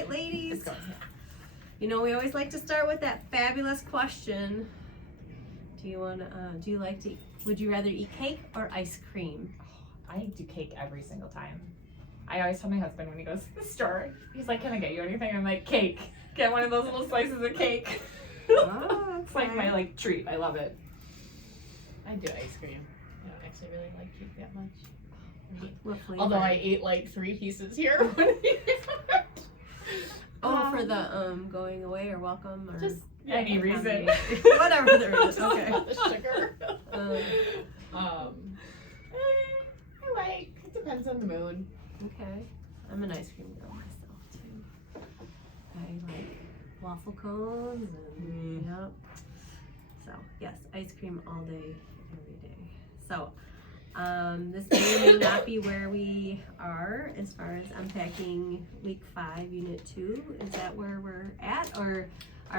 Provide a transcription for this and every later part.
right, ladies. You know, we always like to start with that fabulous question. Do you like to, would you rather eat cake or ice cream? I do cake every single time. I always tell my husband when he goes to the store, he's like, can I get you anything? I'm like, cake. Get one of those little slices of cake. Oh, okay. It's like my treat. I love it. I do ice cream. I don't actually really like cake that much. What flavor? Although I ate like 3 pieces here. For the going away or welcome or Just any reason. Whatever the reason. Okay. the sugar. Um, I like. It depends on the mood. Okay. I'm an ice cream girl myself too. I like waffle cones and yep. So yes, ice cream all day, every day. So this may not be where we are as far as unpacking week 5, unit 2. Is that where we're at, or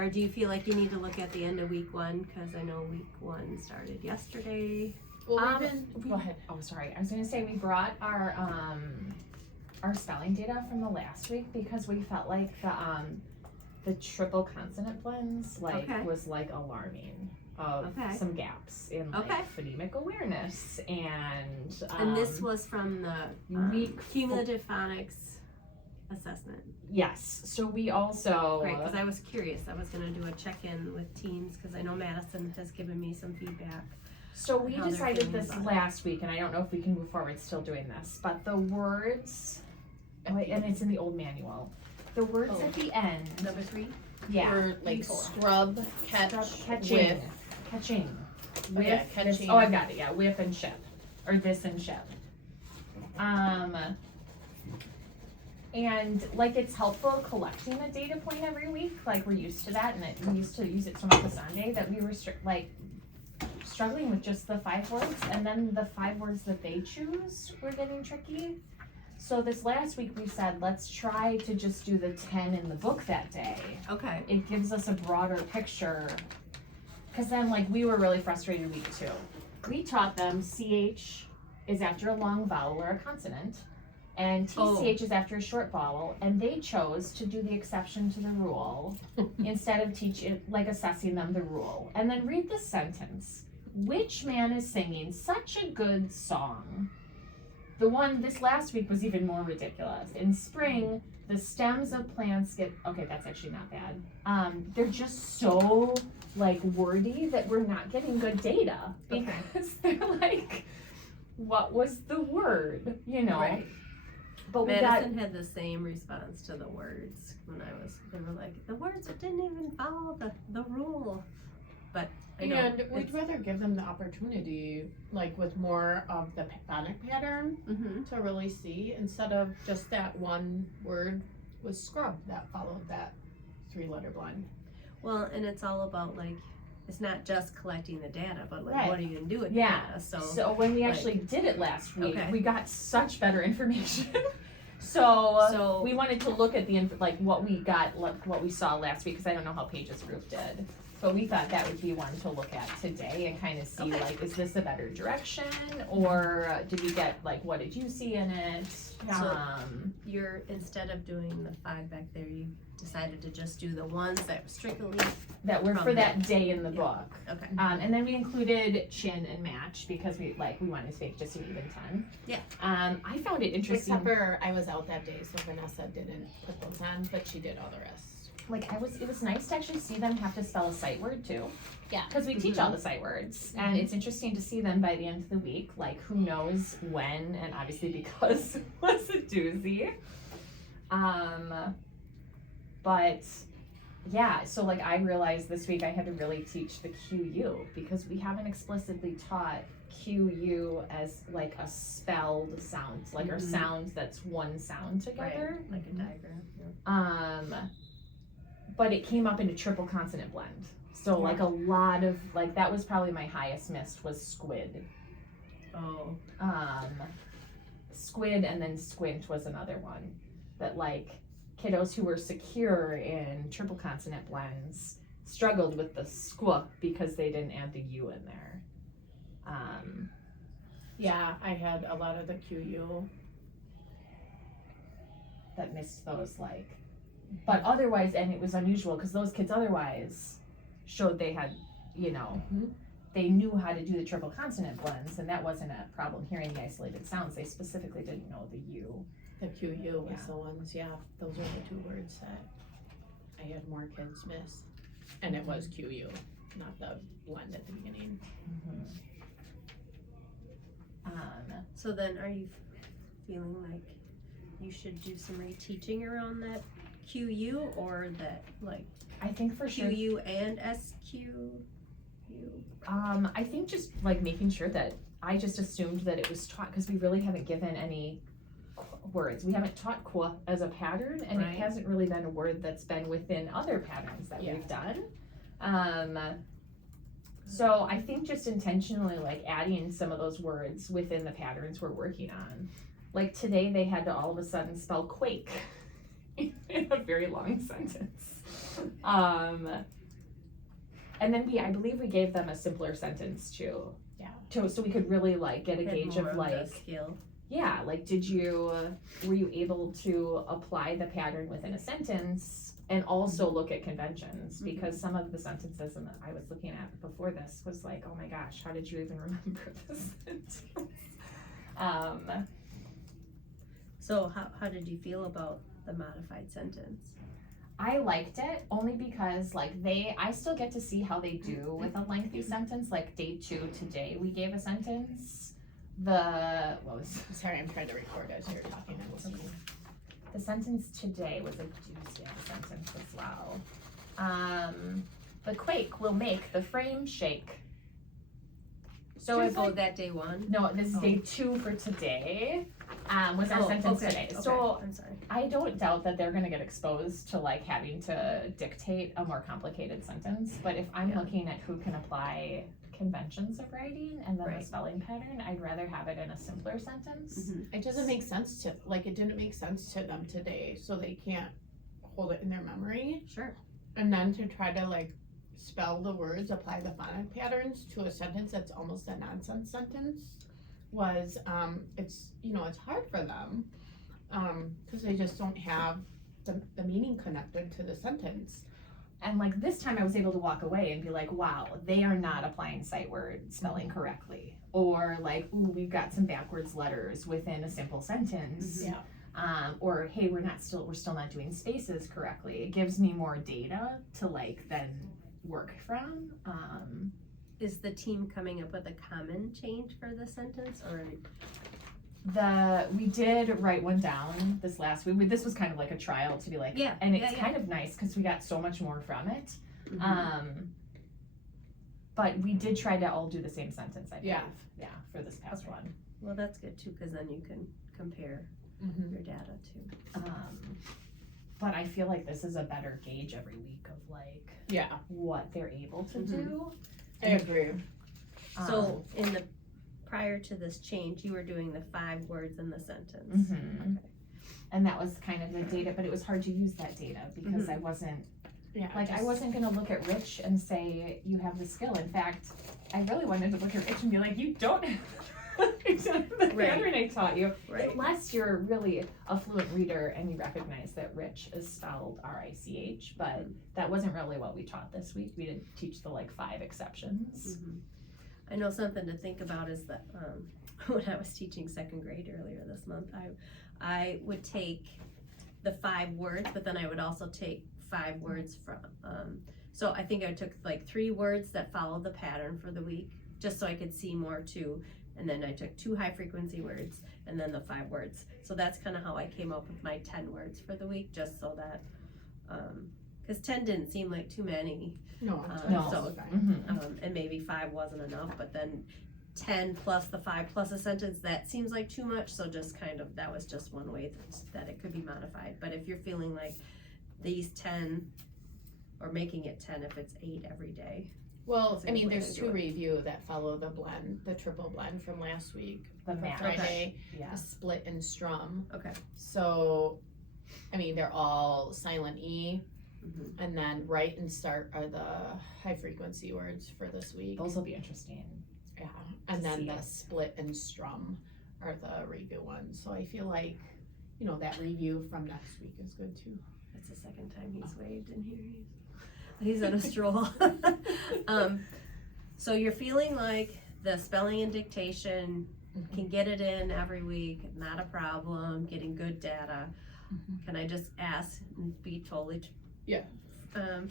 do you feel like you need to look at the end of week 1? Because I know week 1 started yesterday. Well, Go ahead. Oh, sorry. I was going to say we brought our spelling data from the last week because we felt like the triple consonant blends was like alarming of some gaps in like phonemic awareness and this was from the week cumulative phonics assessment. Yes. So we also Great, because I was curious. I was going to do a check-in with teams because I know Madison has given me some feedback. So we decided this last week, and I don't know if we can move forward still doing this, but the words, and it's in the old manual, the words at the end. Number 3? Yeah. Or like scrub, catching. With, catching. Oh, I got it, yeah, with and ship. Or this and ship. And like it's helpful collecting a data point every week, like we're used to that, and we used to use it so much with Sunday that we were struggling with just the 5 words, and then the 5 words that they choose were getting tricky. So this last week we said, let's try to just do the 10 in the book that day. Okay. It gives us a broader picture. Because then like we were really frustrated week 2. We taught them CH is after a long vowel or a consonant, and TCH is after a short vowel, and they chose to do the exception to the rule instead of assessing them the rule. And then read the sentence. Which man is singing such a good song? The one this last week was even more ridiculous. In spring, the stems of plants get, okay, that's actually not bad. They're just so wordy that we're not getting good data because they're like, what was the word, Right. But Madison had the same response to the words when they were like, the words didn't even follow the rule. But and we'd rather give them the opportunity, with more of the phonic pattern to really see, instead of just that one word was scrub that followed that 3-letter blend. Well, and it's all about it's not just collecting the data, but what are you gonna do with the data? So when we actually did it last week, we got such better information. So we wanted to look at what we got, what we saw last week, because I don't know how Paige's group did. But we thought that would be one to look at today and kind of see, is this a better direction? Or did we get, what did you see in it? So instead of doing the 5 back there, you decided to just do the ones that strictly that were for that day in the book. Okay. And then we included chin and match because we wanted to make just an even 10. Yeah. I found it interesting. Except for I was out that day, so Vanessa didn't put those on, but she did all the rest. It was nice to actually see them have to spell a sight word too. Yeah. Because we teach all the sight words, and it's interesting to see them by the end of the week, who knows when, and obviously because it was a doozy. But yeah, so I realized this week I had to really teach the QU because we haven't explicitly taught QU as a spelled sound, or sound that's one sound together. Right, like a diagram. But it came up in a triple consonant blend. So a lot of that was probably my highest missed was squid. Oh. Squid and then squint was another one that kiddos who were secure in triple consonant blends struggled with the squa because they didn't add the U in there. Yeah, I had a lot of the QU that missed those but otherwise, and it was unusual because those kids otherwise showed they had, you know, Mhm. they knew how to do the triple consonant blends, and that wasn't a problem hearing the isolated sounds. They specifically didn't know the U. The QU was Yeah. the ones, yeah, those are the 2 words that I had more kids miss. And it was QU, not the blend at the beginning. So then are you feeling like you should do some reteaching around that QU or that like I think for sure. QU and SQU? I think just like making sure that I just assumed that it was taught because we really haven't given any words. We haven't taught qua as a pattern, and Right. it hasn't really been a word that's been within other patterns that Yeah. we've done. So I think just intentionally like adding some of those words within the patterns we're working on. Like today they had to all of a sudden spell quake in a very long sentence. And then I believe we gave them a simpler sentence too. Yeah. So we could really like get a Had gauge more of the like, skill. yeah, like were you able to apply the pattern within a sentence and also look at conventions? Because some of the sentences that I was looking at before this was like, oh my gosh, how did you even remember this sentence? So how did you feel about the modified sentence? I liked it only because like I still get to see how they do with a lengthy sentence. Like day 2 today we gave a sentence. Sorry, I'm trying to record as you're talking. I was The sentence today was a Tuesday sentence as well. The quake will make the frame shake. So it's like, that day 1? no, this is day 2 for today. Was our sentence today. Okay. So I'm sorry. I don't doubt that they're gonna get exposed to like having to dictate a more complicated sentence, but if I'm Yeah. looking at who can apply conventions of writing and then the Right. spelling pattern, I'd rather have it in a simpler sentence. Mm-hmm. It doesn't make sense to, like, it didn't make sense to them today, so they can't hold it in their memory. Sure. And then to try to like spell the words, apply the phonic patterns to a sentence that's almost a nonsense sentence was, it's, you know, it's hard for them. Cause they just don't have the meaning connected to the sentence. And like this time I was able to walk away and be like, wow, they are not applying sight word spelling correctly. Or like, ooh, we've got some backwards letters within a simple sentence. Yeah. Or hey, we're still not doing spaces correctly. It gives me more data to like then work from. Is the team coming up with a common change for the sentence or? We did write one down this last week. This was kind of like a trial to be like, Yeah, and it's yeah. kind of nice because we got so much more from it. Mhm. But we did try to all do the same sentence, I believe. Yeah. Yeah, for this past Okay. one. Well, that's good too, because then you can compare Mm-hmm. your data too. But I feel like this is a better gauge every week of like Yeah, what they're able to Mhm. do. I agree. So prior to this change, you were doing the 5 words in the sentence. Mhm. Okay. And that was kind of the data, but it was hard to use that data because Mhm. I wasn't Yeah. like I wasn't gonna look at Rich and say you have the skill. In fact, I really wanted to look at Rich and be like, you don't have the Right. pattern I taught you. Right. Unless you're really a fluent reader and you recognize that Rich is spelled R-I-C-H, but that wasn't really what we taught this week. We didn't teach the like 5 exceptions. Mhm. I know something to think about is that when I was teaching 2nd grade earlier this month, I would take the 5 words, but then I would also take 5 words from, so I think I took like 3 words that followed the pattern for the week, just so I could see more too. And then I took 2 high frequency words and then the 5 words. So that's kind of how I came up with my 10 words for the week, just so that, because 10 didn't seem like too many. No, No. so Mhm. And maybe 5 wasn't enough, but then 10 plus the 5 plus a sentence, that seems like too much, so just kind of, that was just one way that it could be modified. But if you're feeling like these 10, or making it 10 if it's 8 every day. Well, That's a I good mean, way there's to do 2 it. review that follow the blend, the triple blend from last week. The For math. Friday, Yeah. the split and strum. Okay. So, I mean, they're all silent E, Mhm. and then write and start are the high frequency words for this week. Those will be interesting. Yeah, and to then see the it. split and strum are the review ones. So I feel like, you know, that review from next week is good too. That's the second time he's waved in here. He's on a stroll. So you're feeling like the spelling and dictation can get it in every week, not a problem, getting good data. Can I just ask and be totally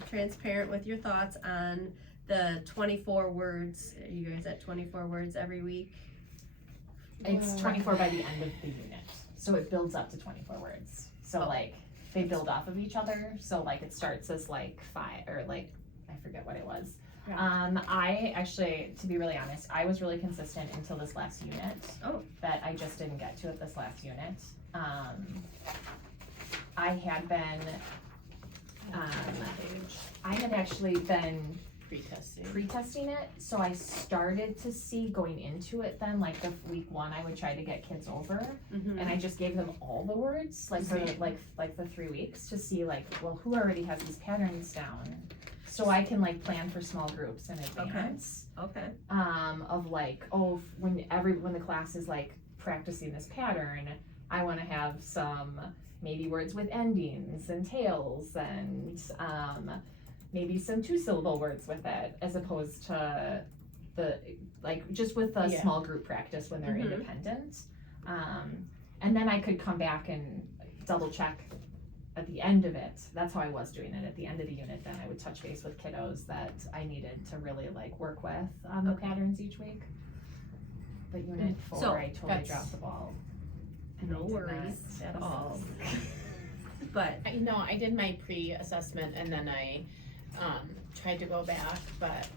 transparent with your thoughts on the 24 words? Are you guys at 24 words every week? It's 24 by the end of the unit, so it builds up to 24 words. So like they build off of each other. So like it starts as like 5 or like I forget what it was. Yeah. I actually, to be really honest, I was really consistent until this last unit. Oh. That I just didn't get to at this last unit. I had been, I had actually been pre-testing it, so I started to see going into it then, like the week 1 I would try to get kids over, and I just gave them all the words, like for like the 3 weeks to see like, well, who already has these patterns down, so I can like plan for small groups in advance. Okay. Of like, oh, when the class is like practicing this pattern, I want to have some maybe words with endings and tails and maybe some 2-syllable words with it, as opposed to the like just with the small group practice when they're independent. And then I could come back and double check at the end of it. That's how I was doing it at the end of the unit. Then I would touch base with kiddos that I needed to really like work with on the patterns each week. But unit 4, I totally dropped the ball. No worries at all. But I know I did my pre-assessment and then I tried to go back, but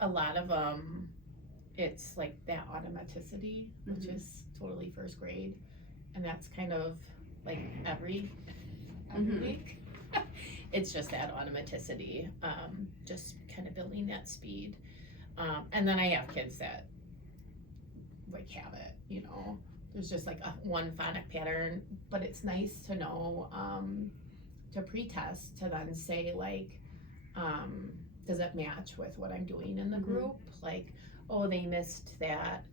a lot of them, it's like that automaticity, which is totally first grade, and that's kind of like every week. It's just that automaticity, just kind of building that speed. And then I have kids that like have it, you know, there's just like one phonic pattern, but it's nice to know, to pre-test, to then say like, does it match with what I'm doing in the group? Like, oh, they missed that,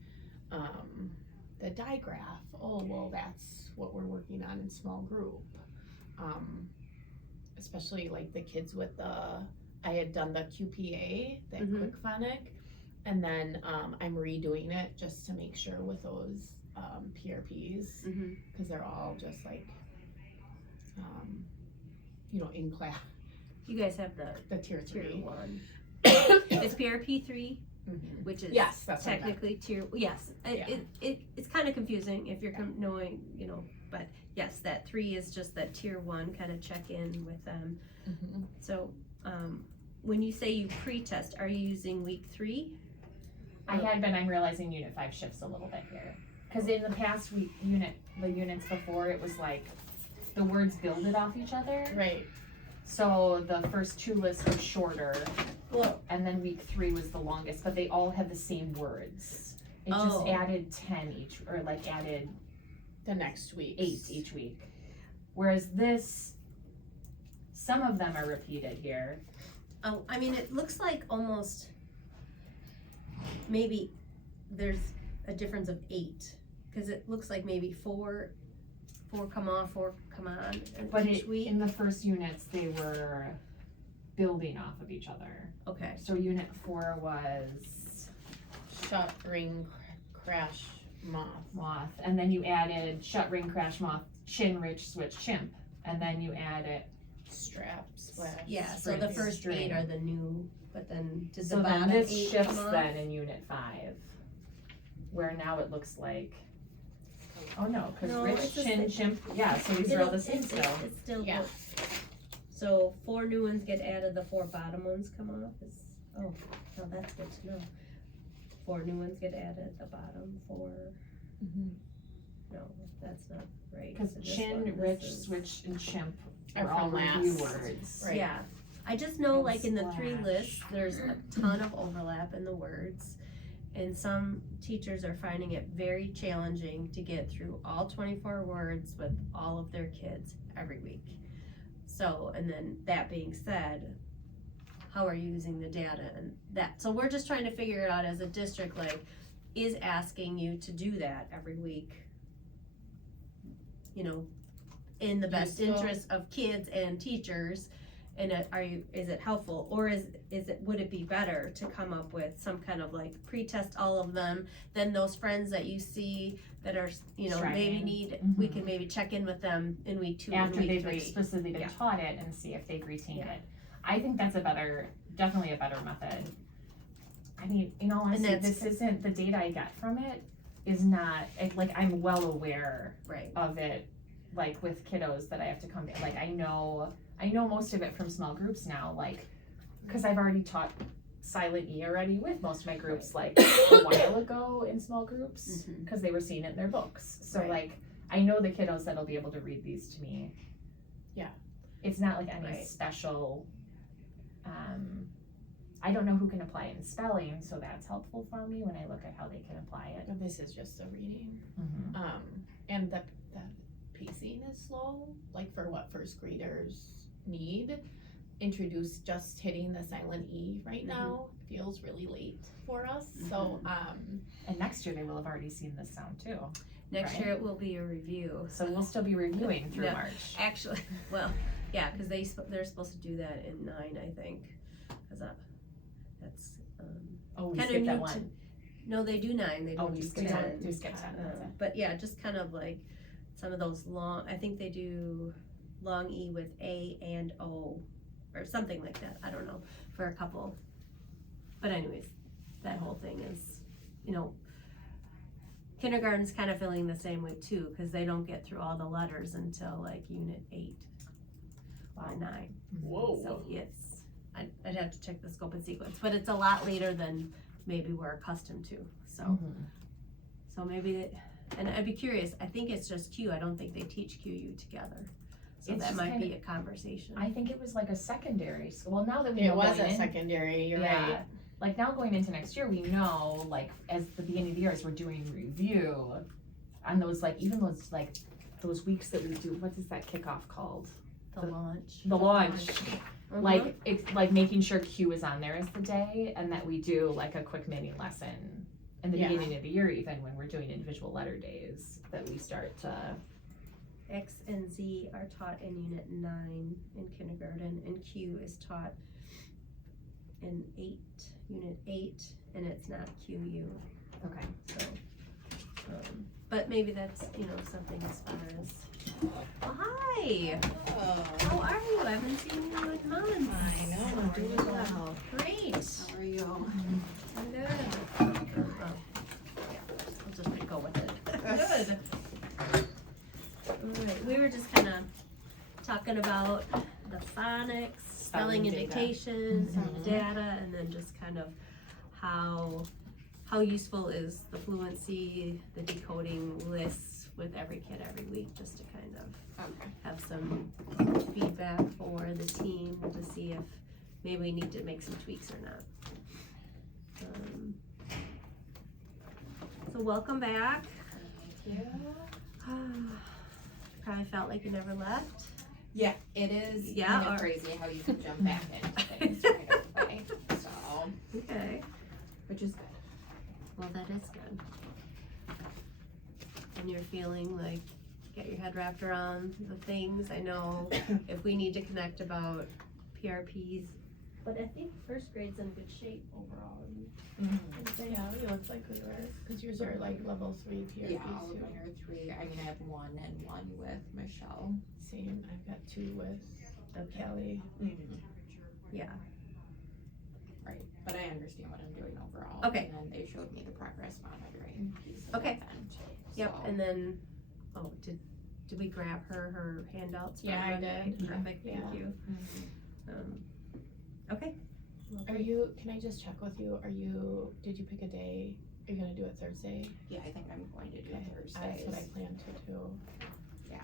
the digraph. Oh, well, that's what we're working on in small group. Especially like the kids with I had done the QPA, that quick phonic, and then I'm redoing it just to make sure with those PRPs, because they're all just like, you know, in class. you guys have the tier 1. It's PRP 3, which is that's technically tier. Yes, it's kind of confusing if you're knowing, you know, but yes, that 3 is just that tier 1 kind of check in with them. So when you say you pre-test, are you using week 3? I had been. I'm realizing unit 5 shifts a little bit here, because in the past the units before, it was like the words builded off each other. Right. So the first 2 lists were shorter, and then week 3 was the longest, but they all had the same words. It just added 10 each, or like added the next week 8 each week. Whereas this, some of them are repeated here. Oh, I mean, it looks like almost maybe there's a difference of 8, because it looks like maybe 4 come off, 4 come on, but each week. In the first units, they were building off of each other. Okay. So unit 4 was shut, ring, crash, moth, and then you added shut, ring, crash, moth, chin, rich, switch, chimp, and then you added strap, splash. Yeah, so the first 8 are the new, but then did so the then bottom this 8 shifts come off? then in unit 5, where now it looks like, oh no, because No, rich, it's the chin, same. chimp, yeah, so these are all the same It's still. It's still Yeah. good. So 4 new ones get added, the 4 bottom ones come off. No, that's good to know. 4 new ones get added, the bottom 4. No, that's not right. Because So this chin, one, this rich, is- switch, and chimp Are are all from review last. words. Right. Yeah, I just know And like in the 3 splash. lists, there's a ton of overlap in the words. And some teachers are finding it very challenging to get through all 24 words with all of their kids every week. So, and then that being said, how are you using the data and that? So we're just trying to figure it out as a district, like, is asking you to do that every week you know, in the best Useful. interest of kids and teachers? And is it helpful, or would it be better to come up with some kind of like pre-test all of them, then those friends that you see that are, you know, maybe Striving. we can maybe check in with them in week 2 and After week they've 3. explicitly been Yeah. taught it and see if they've retained Yeah. it. I think that's definitely a better method. I mean, in all honesty, that's- this isn't, the data I get from it is not, like, I'm well aware Right. of it, like with kiddos that I have to come, like, I know most of it from small groups now, like, cause I've already taught silent E already with most of my groups, like, a while ago in small groups, Mhm. cause they were seeing it in their books, so Right. like, I know the kiddos that'll be able to read these to me. Yeah. It's not like any Right. special, I don't know who can apply it in spelling, so that's helpful for me when I look at how they can apply it. But this is just the reading. Mm-hmm. And the pacing is slow, like for what first graders need. Introduce just hitting the silent E right now feels really late for us. So, And next year they will have already seen this sound too, Next Right. year it will be a review. so we'll still be reviewing through Yeah. March. Actually, well, yeah, because they're supposed to do that in 9, I think. Cause that's Oh, we Kinda skipped that need one. no, they do 9. They Oh, don't we do skipped 10. 10. We skipped 10. That's it. But yeah, just kind of like some of those long. I think they do long E with A and O, or something like that. I don't know, for a couple. But anyways, that whole thing is, you know, kindergarten's kind of feeling the same way too, because they don't get through all the letters until like unit 8 or 9. whoa. So it's, I'd have to check the scope and sequence, but it's a lot later than maybe we're accustomed to. So, Mhm. so maybe, and I'd be curious. I think it's just Q. I don't think they teach QU together. So It's that just might be kinda- a conversation. I think it was like a secondary school. Well, now that we It know was going a in, secondary, you're yeah, right. like now going into next year, we know, like, as the beginning of the year, as we're doing review, on those, like, even those, like, those weeks that we do, what is that kickoff called? the launch. The launch, Mhm. like, it's like making sure Q is on there as the day, and that we do like a quick mini lesson in the Yeah. beginning of the year, even when we're doing individual letter days, that we start to, X and Z are taught in unit 9 in kindergarten, and Q is taught in unit 8, and it's not QU. okay. So, but maybe that's, you know, something as far as, oh, hi, how are you? I haven't seen you in months. I know, I'm doing well. Great. How are you? I'm good. Oh, yeah, I'll just go with it. Good. Alright, we were just kinda talking about the phonics, spelling and data. dictation, and Mhm. data, and then just kind of how useful is the fluency, the decoding lists with every kid every week, just to kind of Okay. have some feedback for the team to see if maybe we need to make some tweaks or not. So welcome back. Thank you. Probably felt like you never left. Yeah, it is Yeah, kind or- of crazy how you can jump back into things right away. So, Okay. which is good. Well, that is good. And you're feeling like, get your head wrapped around the things. I know if we need to connect about PRPs, but I think first grade's in good shape overall. Yeah, it looks like we were, because yours are like level 3 PRPs Yeah, all of too. mine are 3. I mean, I have 1 and 1 with Michelle. Same, I've got 2 with Kelly. Yeah. Right, but I understand what I'm doing overall. Okay. And then they showed me the progress monitoring piece of Okay. it then. Yep. So, And then, oh, did we grab her handouts? from Yeah, I Monday? did. Perfect. Thank Yeah. you. Okay. Well, Are great. you, can I just check with you, did you pick a day? Are you gonna do it Thursday? yeah, I think I'm going to do Okay, Thursdays. that's what I plan to do. Yeah.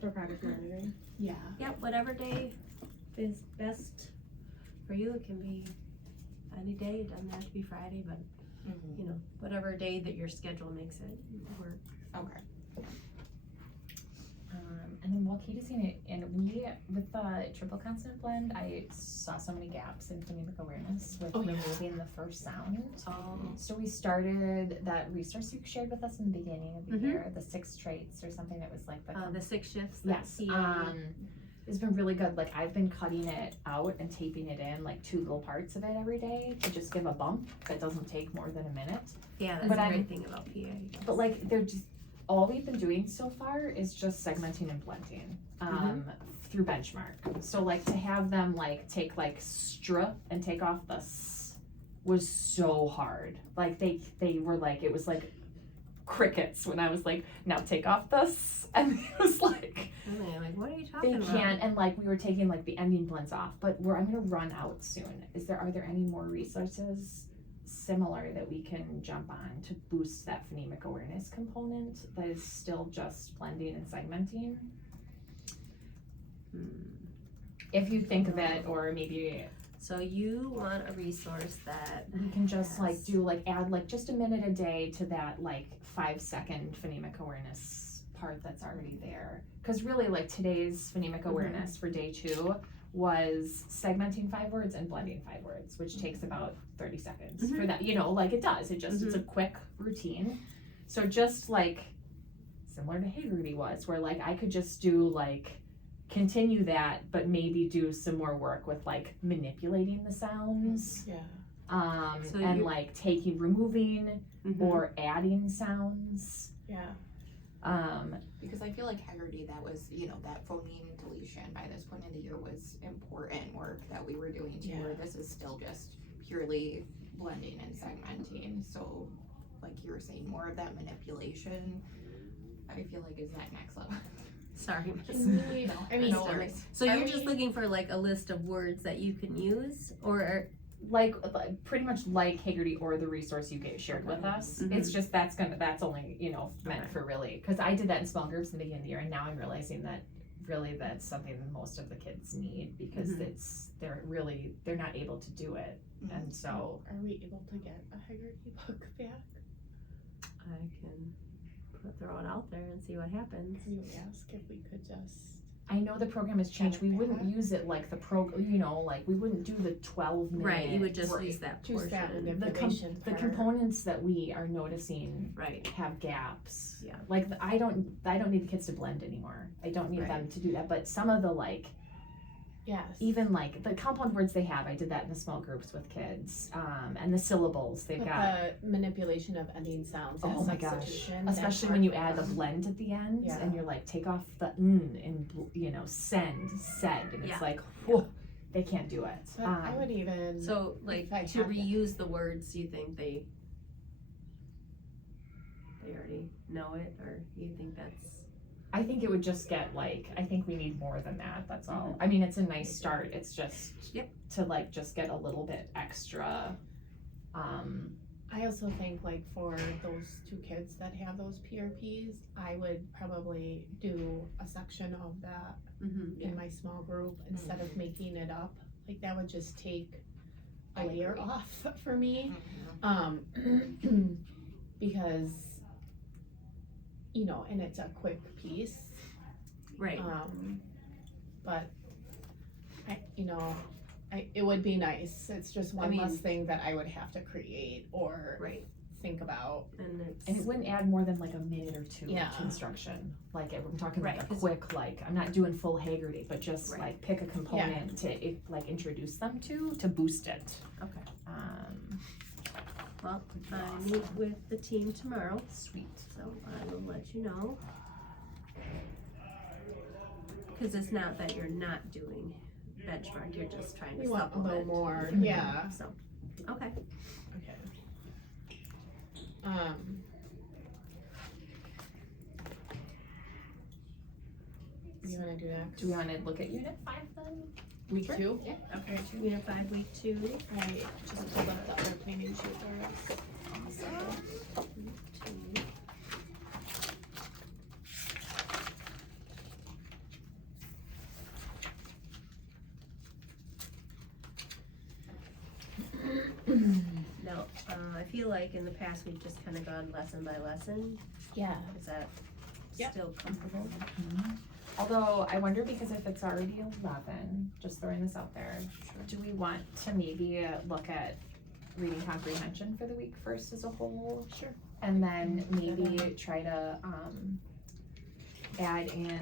For progress monitoring? Yeah. Yep, whatever day is best for you. It can be any day. It doesn't have to be Friday, but Mm-hmm. you know, whatever day that your schedule makes it work. Okay. And then what lucky to see it, and we, with the triple consonant blend, I saw so many gaps in phonemic awareness with Oh, yeah. removing the first sound. Oh. So we started that resource you shared with us in the beginning of the Mhm. year, the 6 traits or something that was like The 6 shifts. that yes, CA it's been really good. Like I've been cutting it out and taping it in like 2 little parts of it every day to just give a bump that doesn't take more than a minute. Yeah, that's But a I'm- great thing about PA. But like they're just all we've been doing so far is just segmenting and blending through benchmark. So like to have them like take like stra and take off the s was so hard. Like they were like it was like crickets when I was like now take off the s, and it was like And they're like, what are you they talking about? can't, and like we were taking like the ending blends off, but I'm gonna run out soon. Are there any more resources similar that we can jump on to boost that phonemic awareness component that is still just blending and segmenting? If you think of it, or maybe So you want a resource that we can just like do like add like just a minute a day to that like 5-second phonemic awareness part that's already there. Because really like today's phonemic awareness for day 2 was segmenting 5 words and blending 5 words, which takes about 30 seconds for that, you know, like it does. It just, it's a quick routine. So just like similar to Haggerty was, where like I could just do like continue that, but maybe do some more work with like manipulating the sounds. Yeah. So And you- like removing or adding sounds. Yeah. Because I feel like Haggerty, that was, you know, that phoneme deletion by this point in the year was important work that we were doing too, where this is still just purely blending and segmenting. So like you were saying, more of that manipulation, I feel like is that next level. Sorry, miss. No, I mean, No worries. So Are you're just we- looking for like a list of words that you can use, or Like pretty much like Haggerty or the resource you shared with us. Mhm. It's just that's only, you know, meant Okay. for really, because I did that in small groups in the beginning of the year, and now I'm realizing that really that's something that most of the kids need, because they're not able to do it. And so are we able to get a Haggerty book back? I can throw it out there and see what happens. Can you ask if we could just? I know the program has changed. We wouldn't back. use it like the you know, like we wouldn't do the 12-minute. Right, you would just Right. use that Choose that portion. manipulation The part. components that we are noticing Right. have gaps. Yeah. Like I don't need the kids to blend anymore. I don't need them to do that. But some of the like Yes. even like the compound words they have, I did that in the small groups with kids. And the syllables they've But got. the manipulation of ending sounds Oh as my gosh. substitution, that Especially part when you for add the them. blend at the end Yeah. and you're like take off the and you know send said and it's Yeah. like whoa, they can't do it. But I would even. So like If I to have reuse the words, you think they already know it, or you think that's I think it would just get like, I think we need more than that, that's all. I mean, it's a nice start, it's just Yep. to like, just get a little bit extra, I also think like for those 2 kids that have those PRPs, I would probably do a section of that in my small group instead of making it up. Like that would just take a I layer agree. off for me. Because, you know, and it's a quick piece. right. But it would be nice. It's just one mean- less thing that I would have to create or Right. think about. And it's and it wouldn't add more than like a minute or 2 Yeah. to instruction. Like, I'm talking Right, like a 'cause- quick, like, I'm not doing full Haggerty, but just Right. like pick a component to, like, introduce them to boost it. Okay. Um, Well, I meet with the team tomorrow, sweet. so I will let you know. Because it's not that you're not doing benchmark, you're just trying to You want a little supplement. more, Mhm. yeah. So, okay. Okay. You wanna do next? Do we want to look at unit 5 then? Week Sure. 2? Okay, unit 5, week 2. I just pulled up the other planning sheet for us. Now, I feel like in the past we've just kind of gone lesson by lesson. Yeah. Is that Yep. still comfortable? Although I wonder, because if it's already 11, just throwing this out there, do we want to maybe look at reading comprehension for the week first as a whole? Sure. And then maybe try to add in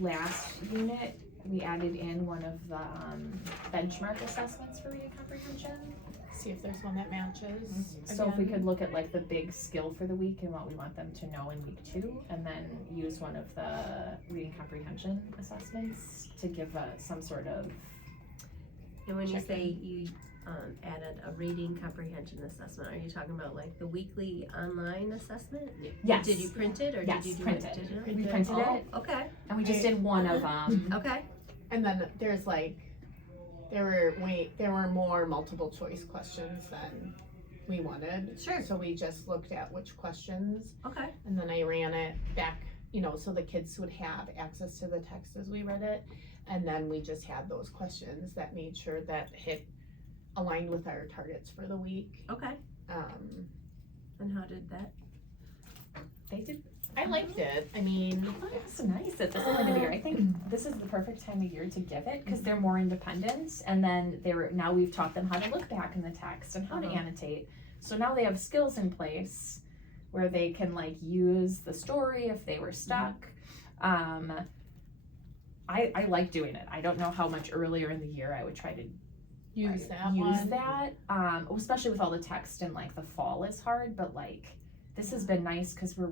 last unit, we added in one of the benchmark assessments for reading comprehension. See if there's one that matches. So if we again. could look at like the big skill for the week and what we want them to know in week 2, and then use one of the reading comprehension assessments to give some sort of. And when you Check say you added a reading comprehension assessment, are you talking about like the weekly online assessment? Yes. Did you print it or Yes, did you do printed. it digitally? We printed Oh, it, okay, and we just did one of okay. And then there's like, there were more multiple choice questions than we wanted. Sure. So we just looked at which questions, Okay, and then I ran it back, so the kids would have access to the text as we read it. And then we just had those questions that made sure that hit aligned with our targets for the week. okay. And how did that? they did. I liked it. I mean, It's nice at this point of the year. I think this is the perfect time of year to give it, because they're more independent, and then now we've taught them how to look back in the text and how to annotate. So now they have skills in place where they can like use the story if they were stuck. I like doing it. I don't know how much earlier in the year I would try to use that use one. that, especially with all the text in like the fall is hard, but like this has been nice because we're,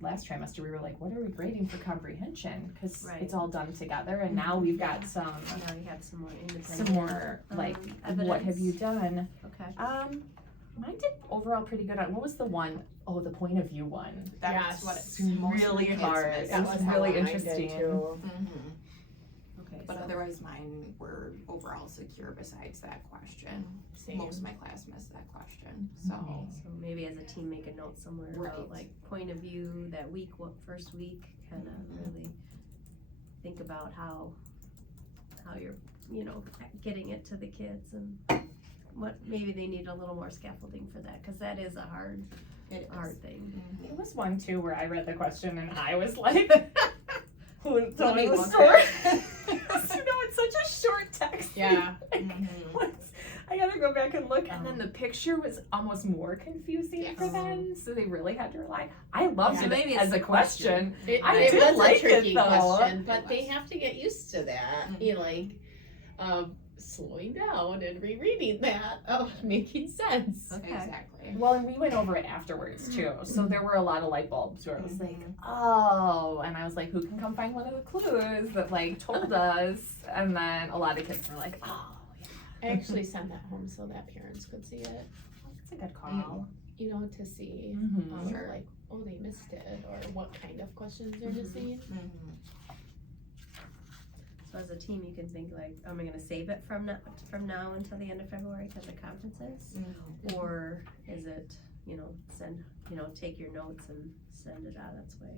last trimester we were like, what are we grading for comprehension? Because Right. it's all done together, and now we've got some Now you have some more independent. like evidence. what have you done? Okay. Mine did overall pretty good on, what was the one? Oh, the point of view one. That's Yes. what it's It's most of the really kids hard. miss. That was really interesting. Mhm. Okay. But so- otherwise mine were overall secure besides that question. Same. Most of my class missed that question, so. So maybe as a team, make a note somewhere about Right. like point of view that week, first week, kind of really think about how you're, getting it to the kids and what maybe they need a little more scaffolding for that, because that is a hard thing. Mhm. It was one too where I read the question and I was like, who's Let me telling the look. story? It's such a short text. Yeah. Mhm. I gotta go back and look, and then the picture was almost more confusing for Yes. them, so they really had to rely. I loved So it maybe it's as the a question. It I did was like a tricky it, though. question, It but they was. have to get used to that. Mhm. Slowing down and rereading that, making sense. Okay. Exactly. Well, and we went over it afterwards too, so there were a lot of light bulbs where I was like, Mhm. oh, and I was like, who can come find one of the clues that like told us? And then a lot of kids were like, oh, I actually sent that home so that parents could see it, that's a good call. to see, Mhm. Sure. like, oh, they missed it, or what kind of questions they're Mhm. missing. Mhm. So as a team, you can think like, am I going to save it from now until the end of February because of conferences, Mhm. or is it, send, take your notes and send it out its way.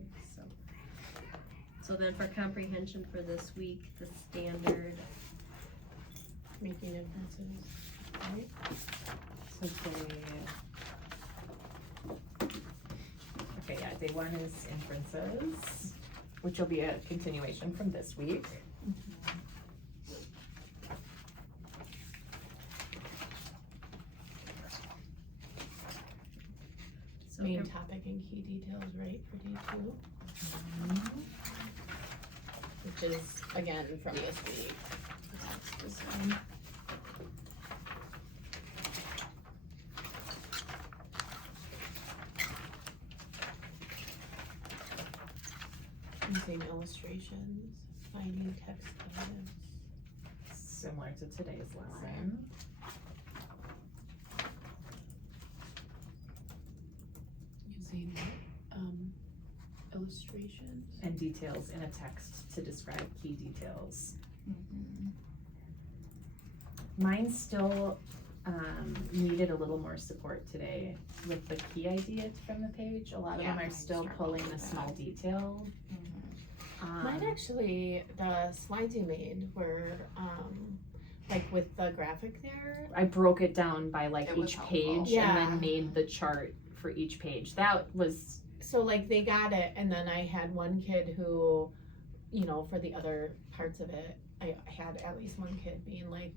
So then for comprehension for this week, the standard. Making inferences, right? So okay, yeah, day 1 is inferences, which will be a continuation from this week. So Main topic and key details, right, for day 2, which is, again, from this week. That's the same. Using illustrations, finding text evidence. Similar to today's lesson. Using, illustrations. And details in a text to describe key details. Mhm. Mine still needed a little more support today with the key ideas from the page. A lot of Yeah, them are I still struggled pulling with the that. small detail. Mhm. Mine actually, the slides you made were, like with the graphic there. I broke it down by like It was each helpful. page Yeah. and then made the chart for each page. That was So like they got it, and then I had one kid who you know, for the other parts of it, I had at least one kid being like,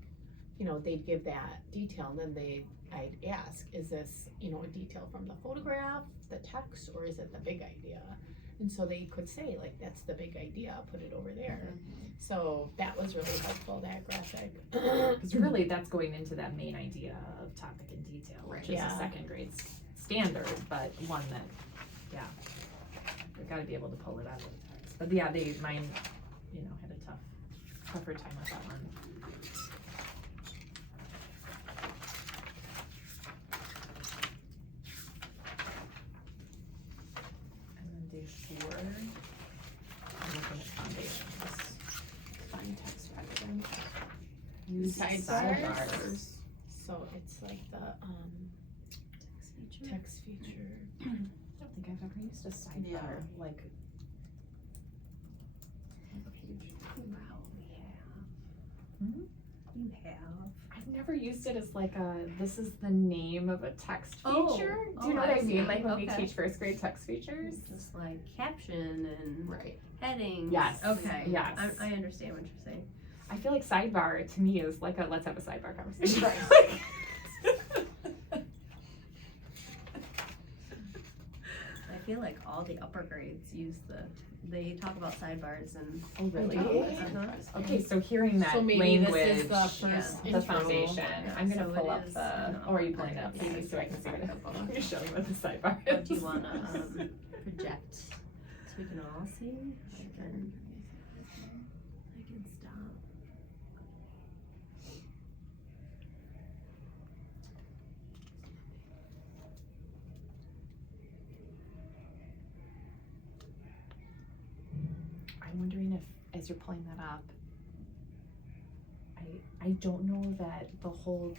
you know, they'd give that detail and then I'd ask, is this, you know, a detail from the photograph, the text, or is it the big idea? And so they could say like, that's the big idea, put it over there. So that was really helpful, that graphic. Because really, that's going into that main idea of topic and detail, which is Yeah. a second grade standard, but one that, yeah, they've got to be able to pull it out of the text. But yeah, mine, you know, had a tougher time with that one. And then day 4, I'm looking at foundations. Find text evidence. Use Sidebars. So it's like the text feature. I don't think I've ever used a sidebar, Yeah. like, Page. Wow, we have. Mhm. You have. I've never used it as like this is the name of a text Oh, feature. Do oh, you know what I I mean? see. Like when we Okay. teach first grade text features. It's just like caption and Right. headings. Yes, Okay. yes. I understand what you're saying. I feel like sidebar to me is like a let's have a sidebar conversation. I feel like all the upper grades they talk about sidebars and. Oh really? Uh-huh. Okay, so hearing that So maybe language, this is the first the intro. foundation. I'm gonna So pull it up is the. an Or are you upper pulling it up, grade. Katie, so I can see what it is? You're showing what the sidebar Or is. do you wanna project so we can all see? I can stop. I'm wondering if, as you're pulling that up, I don't know that the whole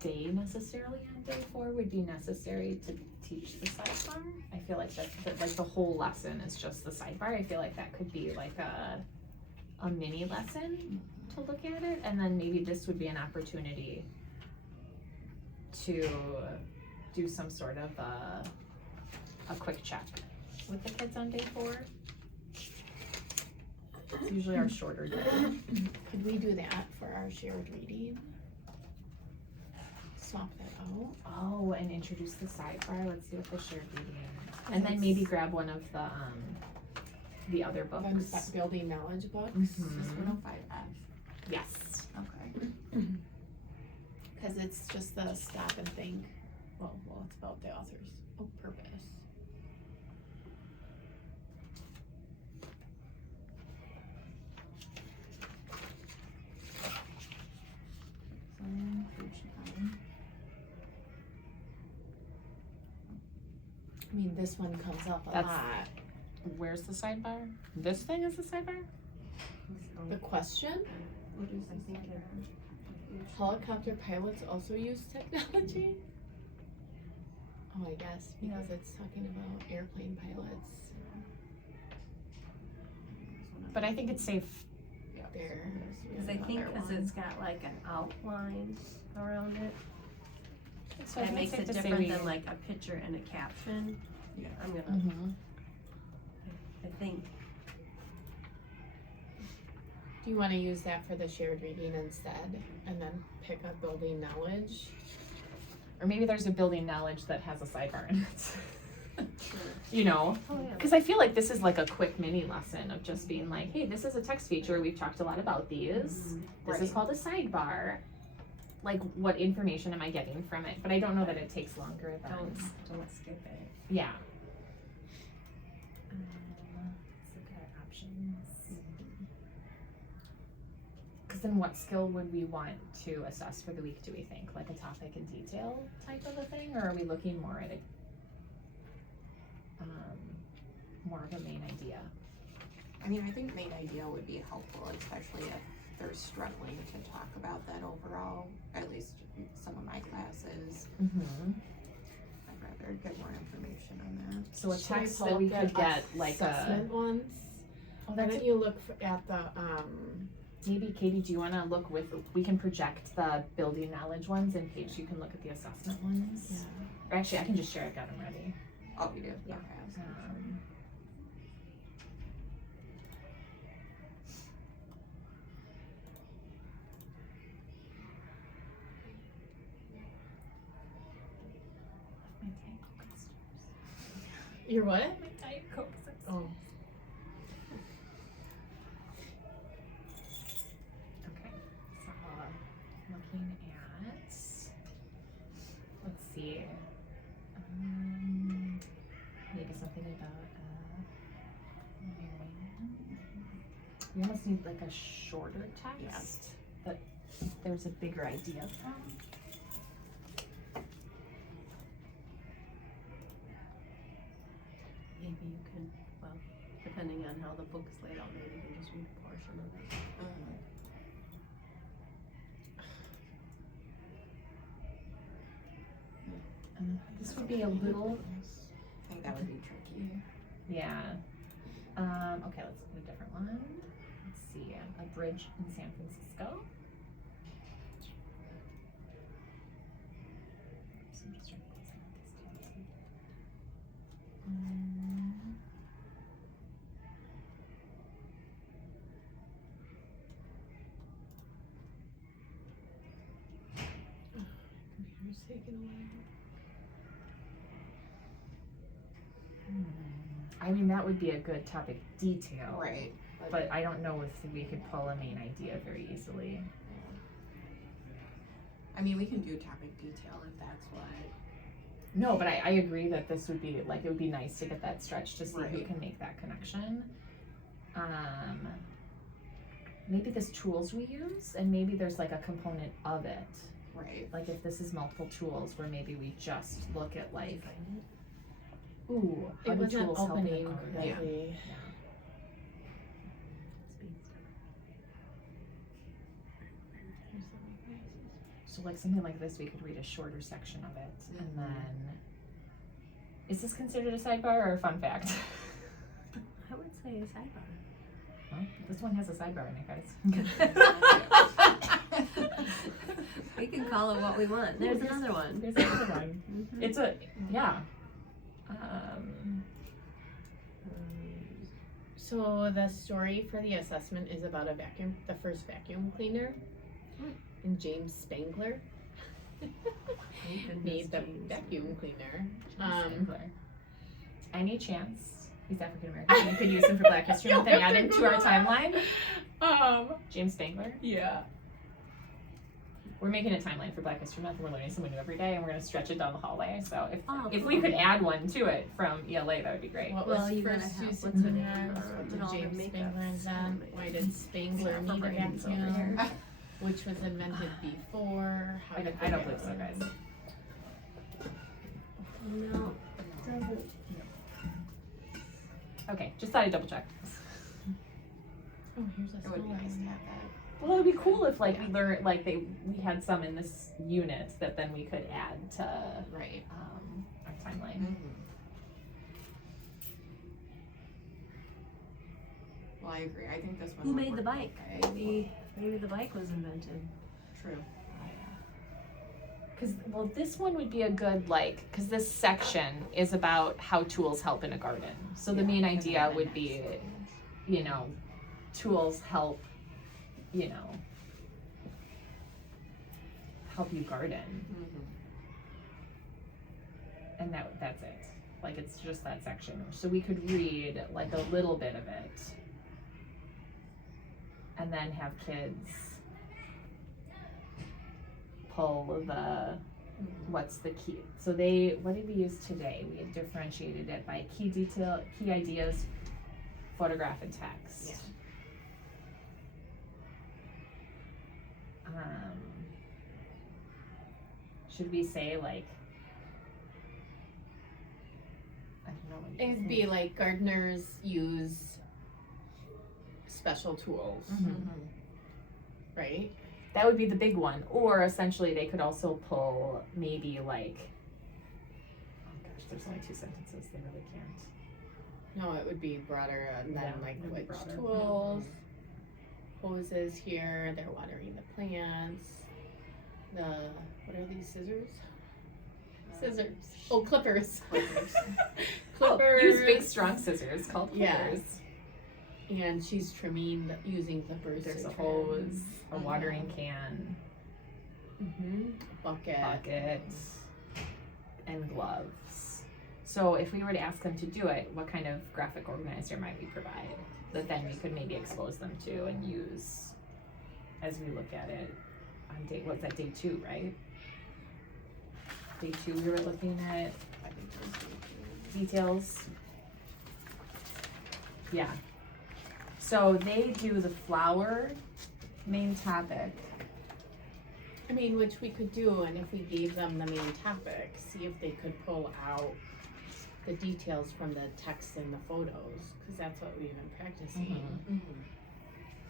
day necessarily on day 4 would be necessary to teach the sidebar. I feel like that like the whole lesson is just the sidebar. I feel like that could be like a mini lesson to look at it, and then maybe this would be an opportunity to do some sort of a quick check with the kids on day 4. It's usually our shorter day. Could we do that for our shared reading? Swap that out. Oh, and introduce the sidebar. Let's see what the shared reading is. And then maybe grab one of the other Then books. that building knowledge books. Mhm. Is this 105F? Yes. Okay. Because it's just the stop and think. Well, it's about the author's purpose. Page 9. I mean, this one comes up a That's- lot. Where's the sidebar? This thing is the sidebar? The question, What is I this? think it- helicopter pilots also use technology? Oh, I guess, because it's talking about airplane pilots But I think it's safe. there. Cause I think cause it's got like an outline around it, So that makes it different than like a picture and a caption. Yeah. I'm gonna, Mhm. I think, Do you want to use that for the shared reading instead, and then pick up building knowledge? Or maybe there's a building knowledge that has a sidebar in it. Sure. You know? oh yeah. Because I feel like this is like a quick mini lesson of just being like, hey, this is a text feature. We've talked a lot about these. This is Right. called a sidebar. Like, what information am I getting from it? But I don't know that it takes longer than. Don't skip it. Yeah. Let's look at options. Because then what skill would we want to assess for the week, do we think? Like a topic and detail type of a thing? Or are we looking more at a more of a main idea? I mean, I think main idea would be helpful, especially if they're struggling to talk about that overall, at least some of my classes. Mm-hmm. I'd rather get more information on that. So a Should I text pull that up we the could get like a, assessment ones? oh, Why that's don't you look at the, maybe Katie, do you wanna look with, we can project the building knowledge ones and Paige, you can look at the assessment ones? yeah. Or actually, I can just share, I've got them ready. Oh, you do? Yeah. Okay. I was gonna say. Your what? My Diet Coke. Oh. Okay, so looking at, let's see, maybe something about, we almost need like a shorter text that there's a bigger idea from. Maybe you can, well, depending on how the book is laid out, maybe you can just read a portion of it. This would be a little, I think that would be tricky. yeah. Okay, let's look at a different one. Let's see, a bridge in San Francisco. So I'm just trying to place out this too. Computer's taking away. I mean, that would be a good topic detail. Right. But I don't know if we could pull a main idea very easily. I mean, we can do topic detail if that's what. No, but I agree that this would be, like, it would be nice to get that stretch to see who Right. can make that connection. Maybe this tools we use, and maybe there's like a component of it. Right. Like if this is multiple tools, where maybe we just look at like, ooh, how It do wasn't tools help in the opening garden? correctly. So like something like this, we could read a shorter section of it, and then, is this considered a sidebar or a fun fact? I would say a sidebar. Well, this one has a sidebar in it, guys. We can call it what we want. There's another one. Here's another one. Mhm. It's a, yeah. So the story for the assessment is about the first vacuum cleaner, and James Spangler made the vacuum cleaner. Any chance he's African American? We could use him for Black History Month and add him to our timeline. James Spangler. Yeah. We're making a timeline for Black History Month, and we're learning someone new every day, and we're going to stretch it down the hallway. So if we could add one to it from ELA, that would be great. What Well, was you gotta first have- used what's in the the name? hands? Put What did all the James makeup Spangler invent? somebody. Why did Spangler Yeah, need a brains over vacuum? here. Which was invented before? How I did don't they believe so, get guys. No, doesn't. Okay, just thought I'd double check. Oh, here's a It would be nice to story. have that. Well, it would be cool if like we learned, like we had some in this unit that then we could add to Right. our timeline. Well, I agree. I think this one. Who would made the work bike? okay. Maybe the bike was invented. True. Because, well, this one would be a good, like, because this section is about how tools help in a garden. So the Yeah, main and idea then the would next be, page. you know, tools help, you know, help you garden. And that's it. Like, it's just that section. So we could read, like, a little bit of it. And then have kids pull the, what's the key? So what did we use today? We had differentiated it by key ideas, photograph, and text. Yeah. Should we say like, I don't know. What do you It'd think? be like gardeners use special tools, right? That would be the big one. Or essentially they could also pull maybe like, oh gosh, there's only 2 sentences, they really can't. No, it would be broader, and then Yeah, like it would be which broader. tools, hoses here, they're watering the plants. What are these scissors? Scissors. Oh, clippers. Clippers. Clippers. Oh, use big strong scissors called clippers. Yeah. And she's using clippers. There's to a trim. hose, a watering can, Bucket. bucket, and gloves. So if we were to ask them to do it, what kind of graphic organizer might we provide that then we could maybe expose them to and use as we look at it on day, what's that, day 2, right? Day 2 we were looking at I think it was day two. details. Yeah. So they do the flower main topic. I mean, which we could do, and if we gave them the main topic, see if they could pull out the details from the text and the photos, because that's what we've been practicing,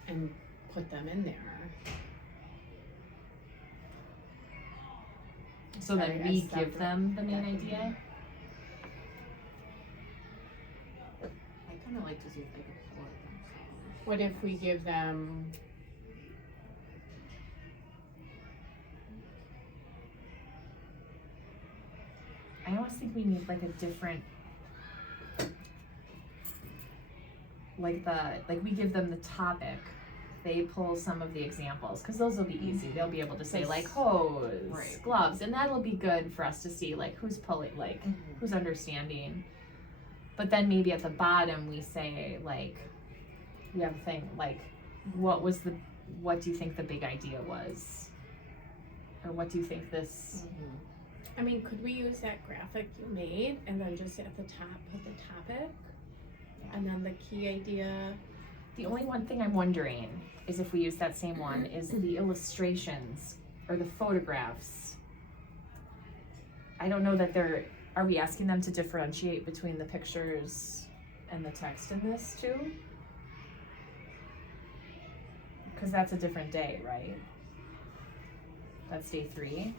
and put them in there. So then Sorry, I we stepped give them the main back in idea. here. I kind of like to see if they could pull it themselves. What if we give them, I almost think we need like a different, like we give them the topic, they pull some of the examples, because those will be easy. They'll be able to say like hose, Right. gloves, and that'll be good for us to see like who's pulling, like who's understanding. But then maybe at the bottom we say like, we have a thing like, what do you think the big idea was? Or what do you think this, I mean, could we use that graphic you made, and then just at the top put the topic? And then the key idea, the only one thing I'm wondering is if we use that same one, is the illustrations or the photographs. I don't know that are we asking them to differentiate between the pictures and the text in this too? Because that's a different day, right? That's day 3.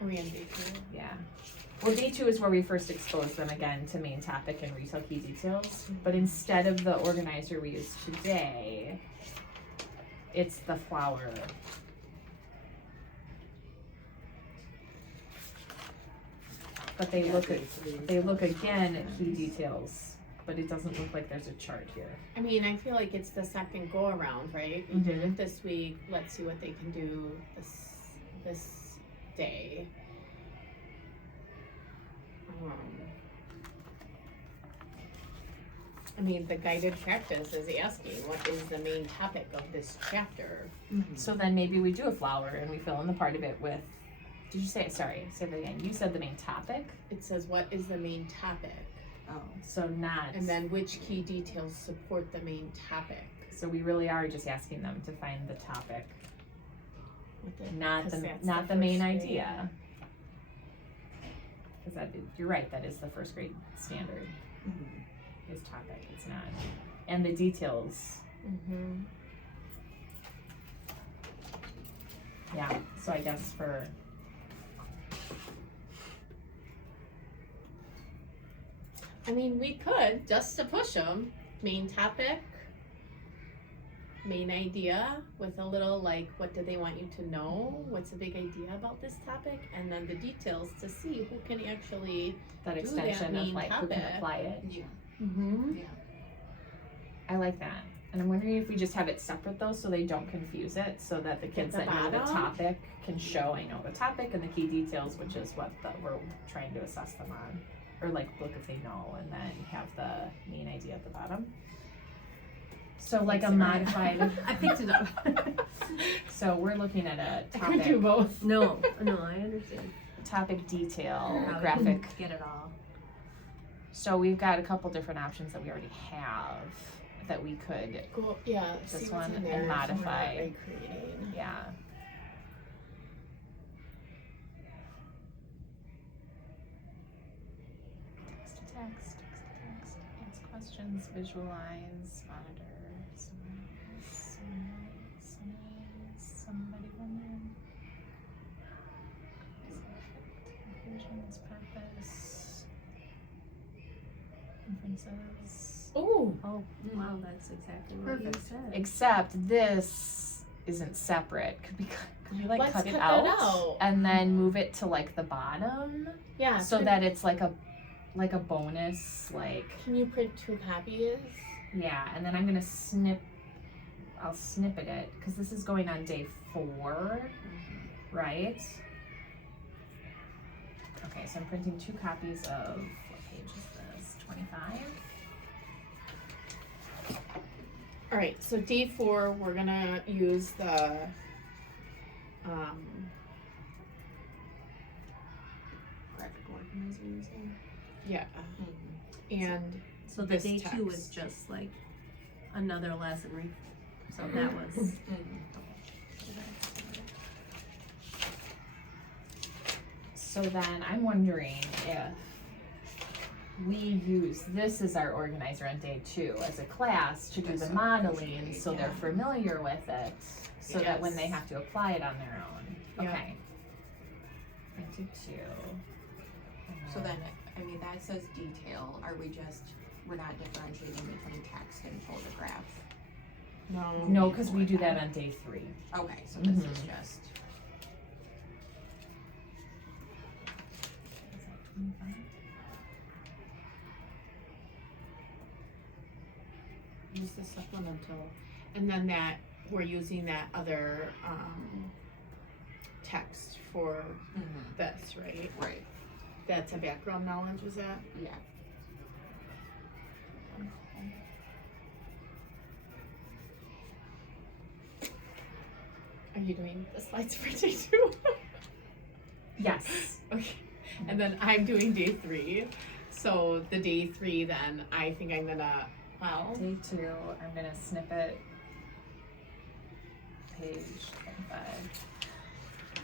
are we on day 2? Yeah. Well, day 2 is where we first expose them again to main topic and retail key details. But instead of the organizer we used today, it's the flower. But they look again at key details, but it doesn't look like there's a chart here. I mean, I feel like it's the second go around, right? We did it this week, let's see what they can do this day. I mean, the guided practice is asking, what is the main topic of this chapter? So then maybe we do a flower and we fill in the part of it with, did you say, sorry, say that again. You said the main topic? It says, what is the main topic? Oh. So not, And then which key details support the main topic? so we really are just asking them to find the topic, With the- not 'cause the, that's not the main first grade. idea. Cause you're right, that is the first grade standard, is topic, it's not. And the details, Mhm. yeah, so I guess for, I mean, we could, just to push them, main topic, main idea, with a little like, what do they want you to know? What's the big idea about this topic? And then the details to see who can actually. that Do that extension of main like who can topic. apply it. Yeah. Mm-hmm. I like that. And I'm wondering if we just have it separate though, so they don't confuse it, so that the kids the that know the bottom? topic can show, I know the topic and the key details, which is what we're trying to assess them on. Or like look if they know, and then have the main idea at the bottom. So like a modified, I picked it up. so we're looking at a I could do topic, both. No, I understand. topic detail, How we graphic. can Get it all. So we've got a couple different options that we already have that we could, Cool. Yeah. This see what's one in there and so we're not modify. recreating. yeah. Text to text, ask questions, visualize, monitor, somebody wondering. Conclusions, purpose, inferences. Ooh. Oh, wow, that's exactly what you Perfect. said. Except this isn't separate. Could we like Let's cut it cut out, that out. and then move it to like the bottom Yeah. so could- that it's like a bonus, like, Can you print 2 copies? yeah. And then I'm gonna I'll snippet it because this is going on day 4, right? Okay, so I'm printing 2 copies of, what page is this, 25? Alright, so D4, we're gonna use the, Graphic organizer, you say? yeah, and So the this day 2 was text. just like another lesson so that was, So then I'm wondering if we use this as our organizer on day 2 as a class to do That's the so modeling, great, so they're yeah. familiar with it, so that when they Yes. have to apply it on their own. Yeah. Okay. Into 2. So then, I mean, that says detail, we're not differentiating between text and photograph. no. No, because we do that on day 3. Okay, so this is Mhm. just, Is that 25? Use the supplemental, and then that, we're using that other, text for this, right? right, That's a background knowledge, is that? yeah. Are you doing the slides for day 2? Yes. Okay, and then I'm doing day 3, so the day 3 then, I think I'm gonna, well, Day 2, I'm gonna snippet page 25.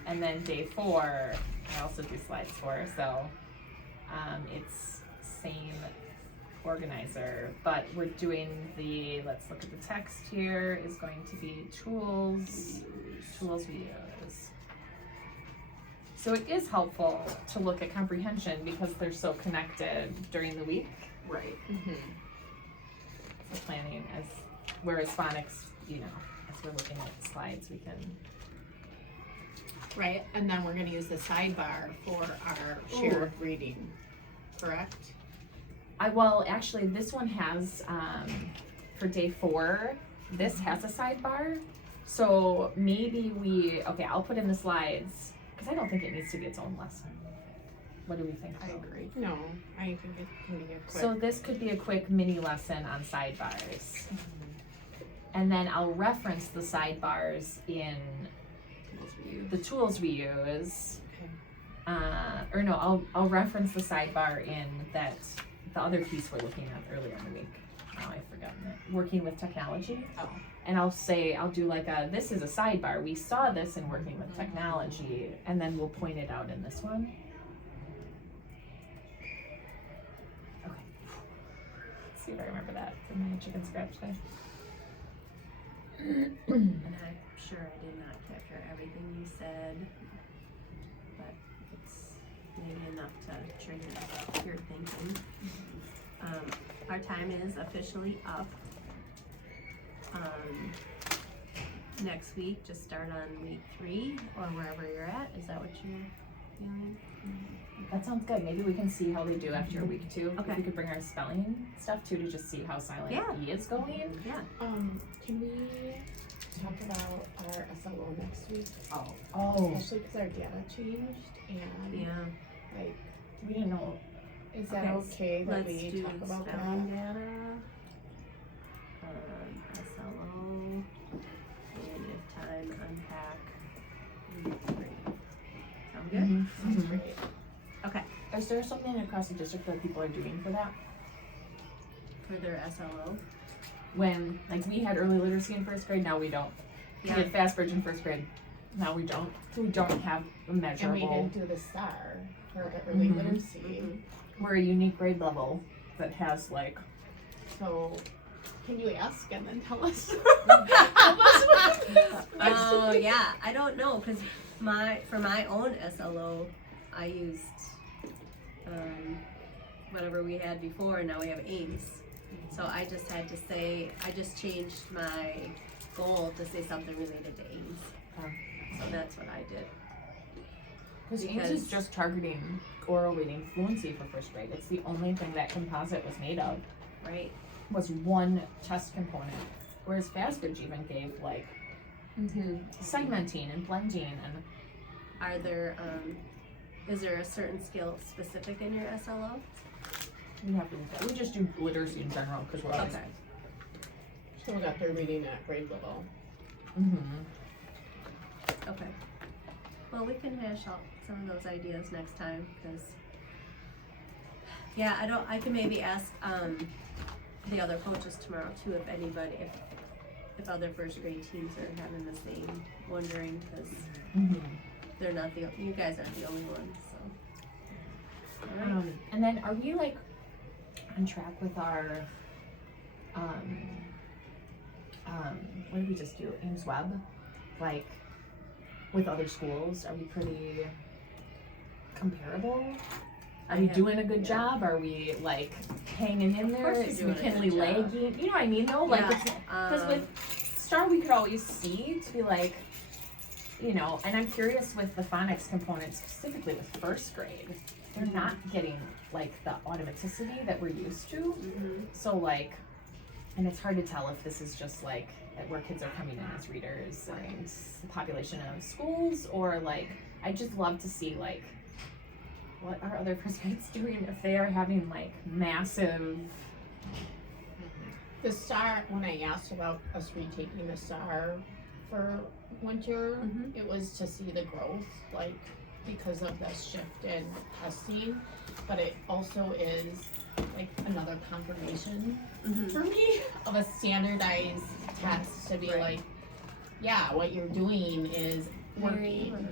And then day 4, I also do slides for, so it's same organizer, but we're doing the, let's look at the text here, is going to be tools we use. So it is helpful to look at comprehension because they're so connected during the week. Right. For planning, as whereas phonics, you know, as we're looking at slides, we can. right, and then we're gonna use the sidebar for our shared reading, correct? Well, actually, this one has for day 4. This has a sidebar, so maybe I'll put in the slides because I don't think it needs to be its own lesson. What do we think? I Flo? agree. No, I think it can be a quick. So this could be a quick mini lesson on sidebars, and then I'll reference the sidebars in Tools we use. the tools we use. Okay. Or no, I'll reference the sidebar in the other piece we're looking at earlier in the week. Oh, I've forgotten it. Working with technology. Oh. And I'll do like this is a sidebar. We saw this in working with technology, and then we'll point it out in this one. Okay. Let's see if I remember that from my chicken scratch day. and I'm sure I did not capture everything you said, but it's maybe enough to trigger your thinking. Our time is officially up. Next week, just start on week 3 or wherever you're at. Is that what you're feeling? That sounds good. Maybe we can see how they do after week 2. Okay. If we could bring our spelling stuff too to just see how silent Yeah. E is going. Yeah. Can we talk about our SLO next week? Oh, Especially because our data changed and Yeah. like, we didn't know. is that Okay, okay that Let's we do talk about spelling that? data. SLO. And if time, unpack. Week 3. Sound good? Mm-hmm. Sounds great. Okay. Is there something across the district that people are doing for that? For their SLO. When, like, we had early literacy in 1st grade, now we don't. We Yeah. had fast bridge in 1st grade, now we don't. So we don't have a And we measurable. didn't do the STAR for the early Mhm. literacy. We're a unique grade level that has like. So, can you ask and then tell us? Oh yeah, I don't know because for my own SLO, I used whatever we had before, and now we have Ames. So I just had to say I just changed my goal to say something related to Ames. So that's what I did. Because Ames is just targeting oral reading fluency for 1st grade. It's the only thing that composite was made of. Right. Was one test component. Whereas Fastbridge even gave like segmenting and blending and Are there is there a certain skill specific in your SLO? We have to look at, we just do literacy in general, cause we're always. Okay. Still got their reading at grade level. Mm-hmm. Okay. Well, we can hash out some of those ideas next time, cause, yeah, I can maybe ask, the other coaches tomorrow too, if anybody, if other first grade teams are having the same wondering, cause Mm-hmm. they're not you guys aren't the only ones, so. Alright, And then are we like on track with our, what did we just do, Ames Web? Like, with other schools, are we pretty comparable? Are we doing a good job? Are we like hanging in Of there? course Is you're doing a McKinley good job. lagging? You know what I mean though? Like, Yeah, it's, cause with Star we could always see to be like, you know, and I'm curious with the phonics component specifically with first grade, they're not getting like the automaticity that we're used to. mhm. So like, and it's hard to tell if this is just like where kids are coming in as readers and the population of schools, or like, I just love to see like, what are other first grades doing if they are having like massive, The STAR, when I asked about us retaking the STAR for winter, Mhm. it was to see the growth, like, because of the shift in testing. But it also is like another confirmation Mhm. for me of a standardized test to be Right. like, yeah, what you're doing is working.